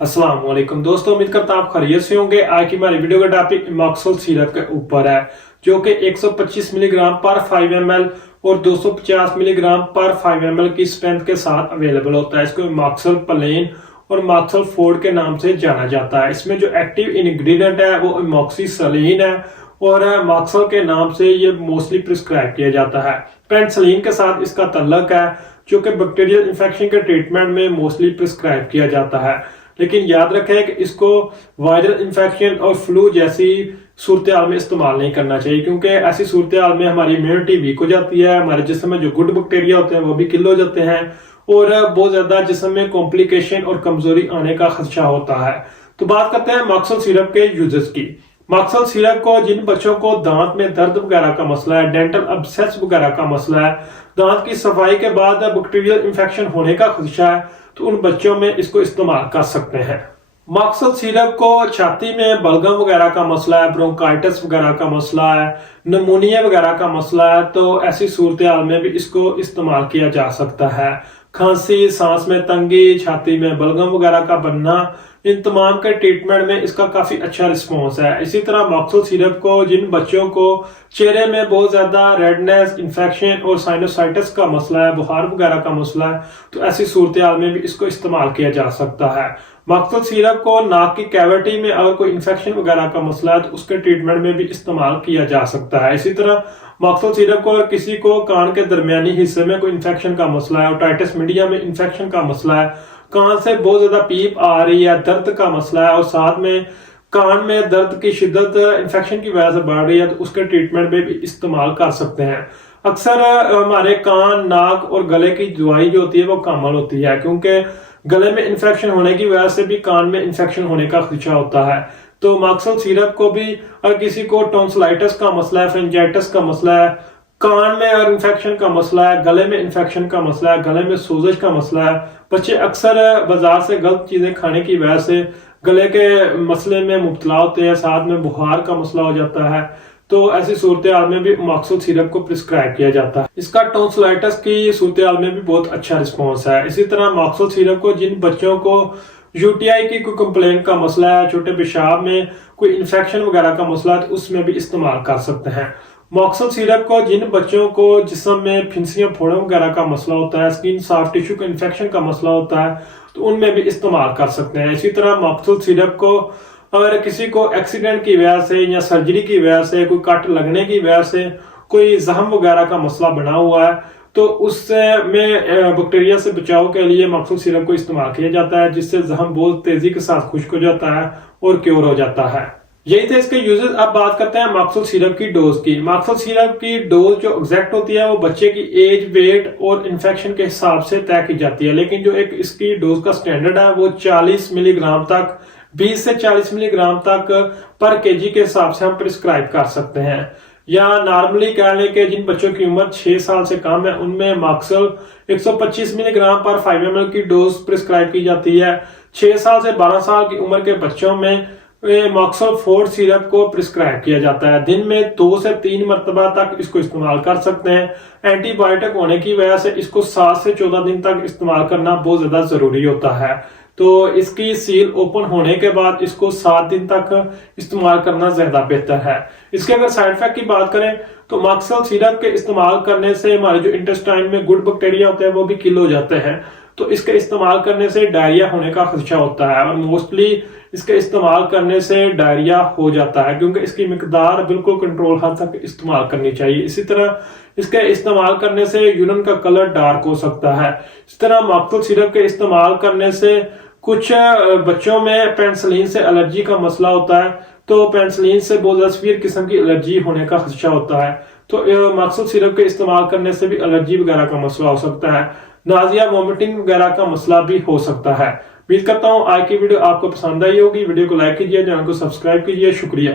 अस्सलाम वालेकुम दोस्तों, उम्मीद करता हूं आप खैरियत से होंगे। आज की हमारी वीडियो का टॉपिक इमॉक्सल सिरप के ऊपर है, जो कि 125 मिलीग्राम पर 5 ml और 250 मिलीग्राम पर 5 ml की स्ट्रेंथ के साथ अवेलेबल होता है। इसको इमॉक्सल प्लेन और इमॉक्सल फोर्ड के नाम से जाना जाता है। इसमें जो एक्टिव इंग्रेडिएंट है वो इमॉक्सिसिलिन है और इमॉक्सल के नाम से ये मोस्टली प्रिस्क्राइब किया जाता है। पेनिसिलिन के साथ इसका तल्लक है, जो कि बैक्टीरियल इन्फेक्शन के ट्रीटमेंट में मोस्टली प्रिस्क्राइब किया जाता है। लेकिन याद रखें कि इसको वायरल इन्फेक्शन और फ्लू जैसी सूरत हाल में इस्तेमाल नहीं करना चाहिए, क्योंकि ऐसी सूरत हाल में हमारी इम्यूनिटी वीक हो जाती है, हमारे जिस्म में जो गुड बैक्टीरिया होते हैं वो भी किल हो जाते हैं और बहुत ज्यादा जिस्म में कॉम्प्लिकेशन और कमजोरी आने का खदशा होता है। तो बात करते हैं इमॉक्सल सिरप के यूजेस की। इमॉक्सल सिरप को जिन बच्चों को दांत में दर्द वगैरह का मसला है, डेंटल अब्सेस वगैरह का मसला है, दांत की सफाई के बाद बैक्टीरियल इन्फेक्शन होने का खदशा है, तो उन बच्चों में इसको इस्तेमाल कर सकते हैं। इमॉक्सल सिरप को छाती में बलगम वगैरह का मसला है, ब्रोंकाइटिस वगैरह का मसला है, निमोनिया वगैरह का मसला है, तो ऐसी सूरत हाल में भी इसको इस्तेमाल किया जा सकता है। खांसी, सांस में तंगी, छाती में बलगम वगैरह का बनना, इन तमाम के ट्रीटमेंट में इसका काफी अच्छा रिस्पॉन्स है। इसी तरह इमॉक्सल सिरप को जिन बच्चों को चेहरे में बहुत ज्यादा रेडनेस, इन्फेक्शन और साइनोसाइटिस का मसला है, बुखार वगैरह का मसला है, तो ऐसी सूरत हाल में भी इसको इस्तेमाल किया जा सकता है। इमॉक्सल सिरप को नाक की कैविटी में अगर कोई इन्फेक्शन वगैरह का मसला है तो उसके ट्रीटमेंट में भी इस्तेमाल किया जा सकता है। इसी तरह इमॉक्सल सिरप को अगर किसी को कान के दरमियानी हिस्से में कोई इन्फेक्शन का मसला है, ओटाइटिस मीडिया में इन्फेक्शन का मसला है, कान से बहुत ज्यादा पीप आ रही है, दर्द का मसला है और साथ में कान में दर्द की शिद्दत इन्फेक्शन की वजह से बढ़ रही है, तो उसके ट्रीटमेंट में भी इस्तेमाल कर सकते हैं। अक्सर हमारे कान, नाक और गले की दवाई जो होती है वो कामल होती है, क्योंकि गले में इन्फेक्शन होने की वजह से भी कान में इन्फेक्शन होने का खदशा होता है। तो इमॉक्सल सिरप को भी अगर किसी को टॉन्सिलाइटिस का मसला है, फेरिंजाइटिस का मसला है, कान में अगर इन्फेक्शन का मसला है, गले में इन्फेक्शन का मसला है, गले में सोजश का मसला है, बच्चे अक्सर बाजार से गलत चीजें खाने की वजह से गले के मसले में मुब्तला होते हैं, साथ में बुखार का मसला हो जाता है, तो ऐसी सूरत हाल में भी इमॉक्सल सिरप को प्रिस्क्राइब किया जाता है। इसका टॉन्सिलाइटिस की सूरत हाल में भी बहुत अच्छा रिस्पॉन्स है। इसी तरह इमॉक्सल सिरप को जिन बच्चों को यूटीआई की कोई कंप्लेंट का मसला है, छोटे पेशाब में कोई इन्फेक्शन वगैरह का मसला है, तो उसमें भी इस्तेमाल कर सकते हैं। इमॉक्सल सिरप को जिन बच्चों को जिस्म में फिंसियां, फोड़े वगैरह का मसला होता है, स्किन सॉफ्ट टिश्यू का इन्फेक्शन का मसला होता है, तो उनमें भी इस्तेमाल कर सकते हैं। इसी तरह इमॉक्सल सिरप को अगर किसी को एक्सीडेंट की वजह से या सर्जरी की वजह से, कोई कट लगने की वजह से कोई जख्म वगैरह का मसला बना हुआ है, तो उससे में बैक्टीरिया से बचाव के लिए इमॉक्सल सिरप को इस्तेमाल किया जाता है, जिससे जख्म बहुत तेजी के साथ खुश्क हो जाता है और क्योर हो जाता है। यही थे इसके यूजेस। अब बात करते हैं इमॉक्सल सिरप की डोज की। इमॉक्सल सिरप की डोज जो एग्जैक्ट होती है वो बच्चे की एज, वेट और इन्फेक्शन के हिसाब से तय की जाती है, लेकिन जो एक इसकी डोज का स्टैंडर्ड है वो 40 मिलीग्राम तक, 20 से 40 मिलीग्राम तक पर केजी के हिसाब से हम प्रिस्क्राइब कर सकते हैं। या नॉर्मली कह लें कि जिन बच्चों की उम्र 6 साल से कम है उनमें इमॉक्सल 125 मिलीग्राम पर 5 ml की डोज प्रिस्क्राइब की जाती है। 6 साल से 12 साल की उम्र के बच्चों में इमॉक्सल फोर्ड सिरप को प्रिस्क्राइब किया जाता है। दिन में 2 से 3 मरतबा तक इसको इस्तेमाल कर सकते हैं। एंटीबायोटिक होने की वजह से इसको 7 से 14 दिन तक इस्तेमाल करना बहुत ज्यादा जरूरी होता है, तो इसकी सील ओपन होने के बाद इसको 7 दिन तक इस्तेमाल करना ज्यादा बेहतर है। इसके अगर साइड इफेक्ट की बात करें तो इमॉक्सल सिरप के इस्तेमाल करने से हमारे जो इंटेस्टाइन में गुड बैक्टीरिया होते हैं वो भी किल हो जाते हैं, तो इसके इस्तेमाल करने से डायरिया होने का खदशा होता है और मोस्टली इसके इस्तेमाल करने से डायरिया हो जाता है, क्योंकि इसकी मिकदार बिल्कुल कंट्रोल हद तक इस्तेमाल करनी चाहिए। इसी तरह इसके इस्तेमाल करने से यूरिन का कलर डार्क हो सकता है। इस तरह इमॉक्सल सिरप के इस्तेमाल करने से कुछ बच्चों में पेनिसिलिन से एलर्जी का मसला होता है, तो पेनिसिलिन से बहुत ज्यादा सीवियर किस्म की एलर्जी होने का खदशा होता है, तो इमॉक्सल सिरप के इस्तेमाल करने से भी एलर्जी वगैरह का मसला हो सकता है। नाजिया, वोमिटिंग वगैरह का मसला भी हो सकता है। उम्मीद करता हूँ आज की वीडियो आपको पसंद आई होगी। वीडियो को लाइक कीजिए, चैनल को सब्सक्राइब कीजिए। शुक्रिया।